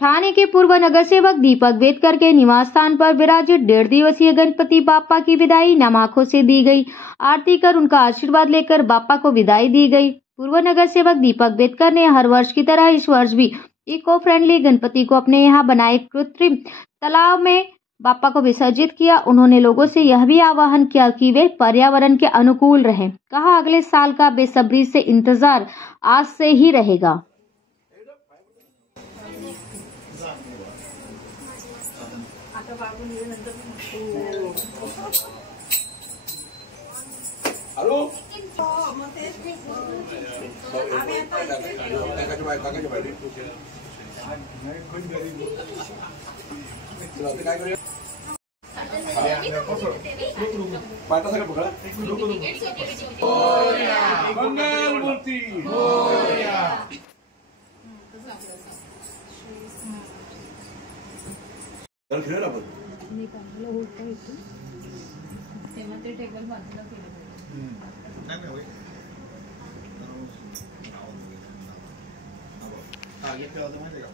ठाणे के पूर्व नगर सेवक दीपक बेदकर के निवास स्थान पर विराजित 1.5 दिवसीय गणपति बाप्पा की विदाई नम आंखों से दी गई। आरती कर उनका आशीर्वाद लेकर बाप्पा को विदाई दी गई। पूर्व नगर सेवक दीपक बेदकर ने हर वर्ष की तरह इस वर्ष भी इको फ्रेंडली गणपति को अपने यहाँ बनाए कृत्रिम तालाब में बाप्पा को विसर्जित किया। उन्होंने लोगों से यह भी आह्वान किया कि वे पर्यावरण के अनुकूल रहें। कहा, अगले साल का बेसब्री से इंतजार आज से ही रहेगा। Halo?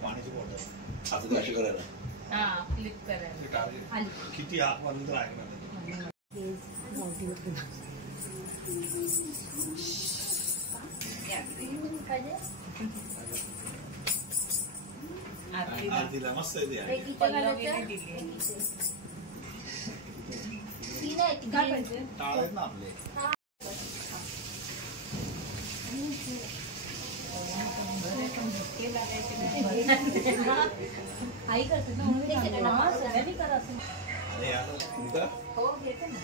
पाण्याची बॉटल आता अशी करायला क्लिक करायला किती आग मारून तर ऐकणार आरतीला मस्त आहे काय पाहिजे टाळेत ना आपले आई करते ना सगळ्यांनी करा असं अरे यार तुम्ही करा हो घेते ना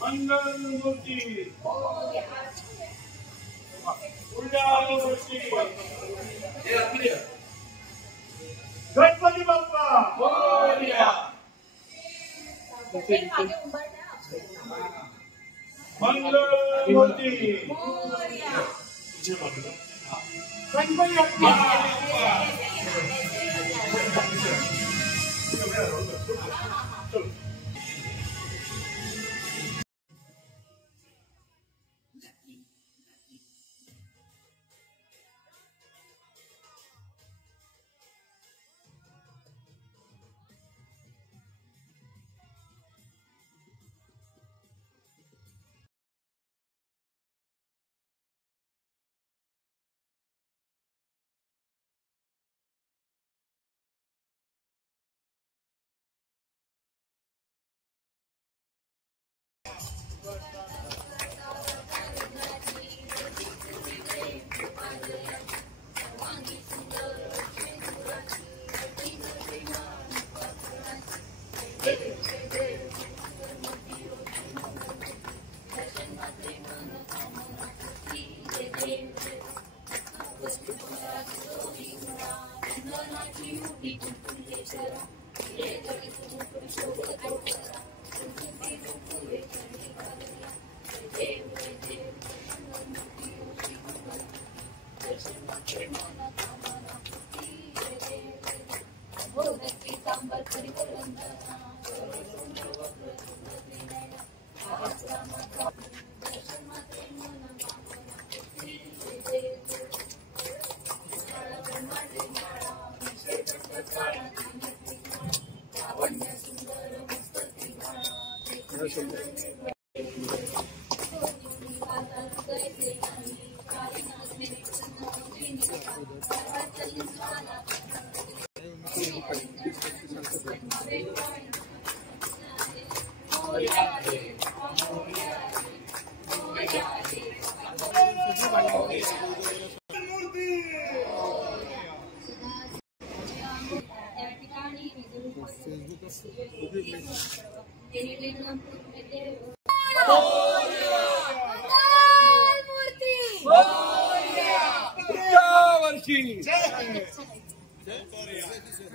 मंगलमूर्ति गणपति बाप्पा मंगलमूर्ति गणपति बाप्पा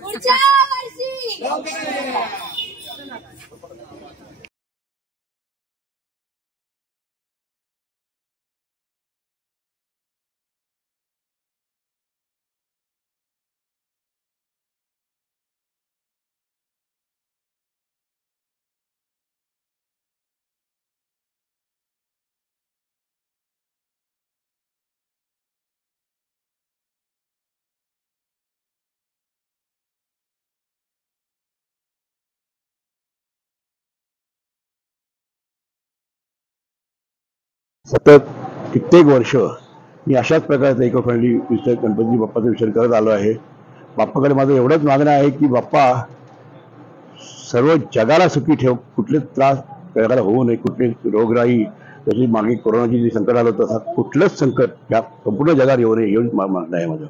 पुढच्या वर्षी सतत कित्येक वर्ष मी अशाच प्रकारचा इको फ्रेंडली गणपती बाप्पाचा विचार करत आलो आहे. बाप्पाकडे माझं एवढंच मागणं आहे की बाप्पा सर्व जगाला सुखी ठेव, कुठलेच त्रास जगाला होऊ नये, कुठली रोगराई, जशी मागे कोरोनाची जी संकट आलं तसं कुठलंच संकट या संपूर्ण जगात येऊ नये, एवढंच मागणं आहे माझं.